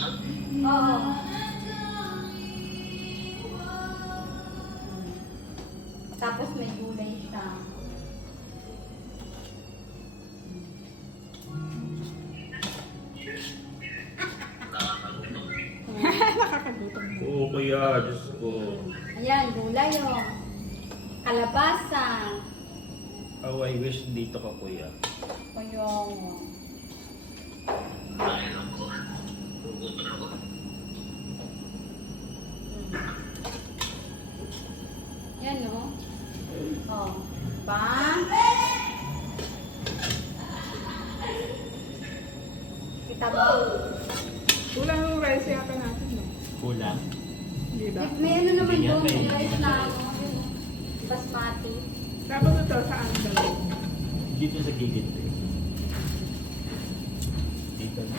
Oo. Tapos may gulay siya. Nakakagutom na. Oo, kuya. Diyos ko. Ayan, gulay oh. Kalabasa. Oh, I wish dito ka, kuya. Kuyong. Yan no? Oh. Pa? Kita mo? Kulang yung rice yata natin, no? Kulang. Di ba? May ano naman Hindi doon, yan, may may- rice na ano, yun, basmati. Tapos ito, saan daw? Dito sa gigit eh. Dito na.